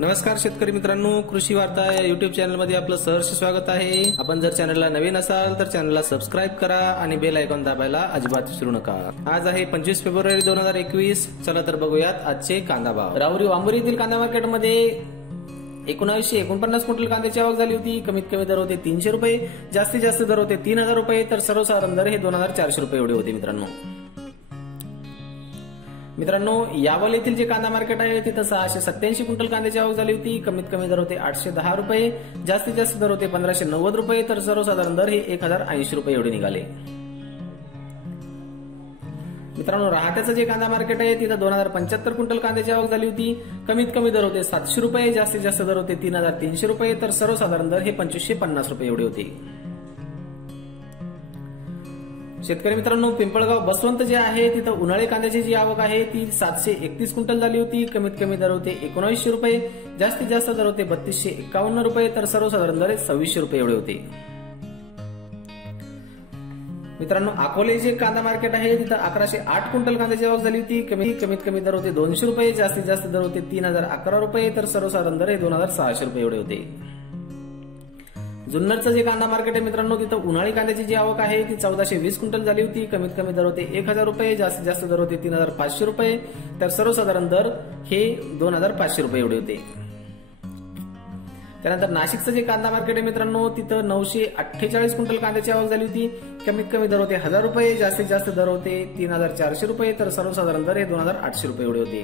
नमस्कार शेतकरी मित्रांनो, कृषी वार्ता या युट्यूब चॅनलमध्ये आपलं सहर्ष स्वागत आहे। आपण जर चॅनलला नवीन असाल तर चॅनलला सबस्क्राइब करा आणि बेल आयकॉन दाबायला अजिबात विसरू नका। आज आहे 25 फेब्रुवारी 2021। चला तर बघूयात आजचे कांदा भाव। राहुरी वांबरी येथील कांदा मार्केटमध्ये 1949 क्विंटल कांद्याची आवक झाली होती। कमीत कमी दर होते 300 रुपये, जास्तीत जास्त दर होते 3000 रुपये, तर सर्वसाधारण दर हे 2400 रुपये एवढे होते। मित्रांनो यावल येथील जे कांदा मार्केट आहे तिथे 687 क्विंटल कांद्याची आवक झाली होती। कमीत कमी दर होते 810 रुपये, जास्तीत जास्त दर होते 1590 रुपये, तर सर्वसाधारण दर हे 1080 रुपये एवढे निघाले। मित्रांनो राहत्याचं जे कांदा मार्केट आहे तिथे 2075 क्विंटल कांद्याची आवक झाली होती। कमीत कमी दर होते 700 रुपये, जास्तीत जास्त दर होते 3300 रुपये, तर सर्वसाधारण दर हे 2550 रुपये एवढे होते। शेतकरी मित्रांनो पिंपळगाव बसवंत जे आहे तिथे उन्हाळी कांद्याची जी आवक आहे ती 731 क्विंटल झाली होती। कमीत कमी दर होते 1900 रुपये, जास्तीत जास्त दर होते 3251 रुपये, तर सर्वसाधारण दर 2600 रुपये एवढे होते। मित्रांनो अकोले जे कांदा मार्केट आहे तिथे 1108 क्विंटल कांद्याची आवक झाली होती। कमीत कमी दर होते 200 रुपये, जास्तीत जास्त दर होते 3011 रुपये, तर सर्वसाधारण दर हे 2600 रुपये एवढे होते। जुन्नरचं जे कांदा मार्केट आहे मित्रांनो तिथं उन्हाळी कांद्याची जी आवक आहे ती 1420 क्विंटल झाली होती। कमीत कमी दर होते 1000 रुपये, जास्तीत जास्त दर होते 3500 रुपये, तर सर्वसाधारण दर हे 2500 रुपये एवढे होते। त्यानंतर नाशिकचं जे कांदा मार्केट आहे मित्रांनो तिथं 948 क्विंटल कांद्याची आवक झाली होती। कमीत कमी दर होते 1000 रुपये, जास्तीत जास्त दर होते 3400 रुपये, तर सर्वसाधारण दर हे 2800 रुपये एवढे होते।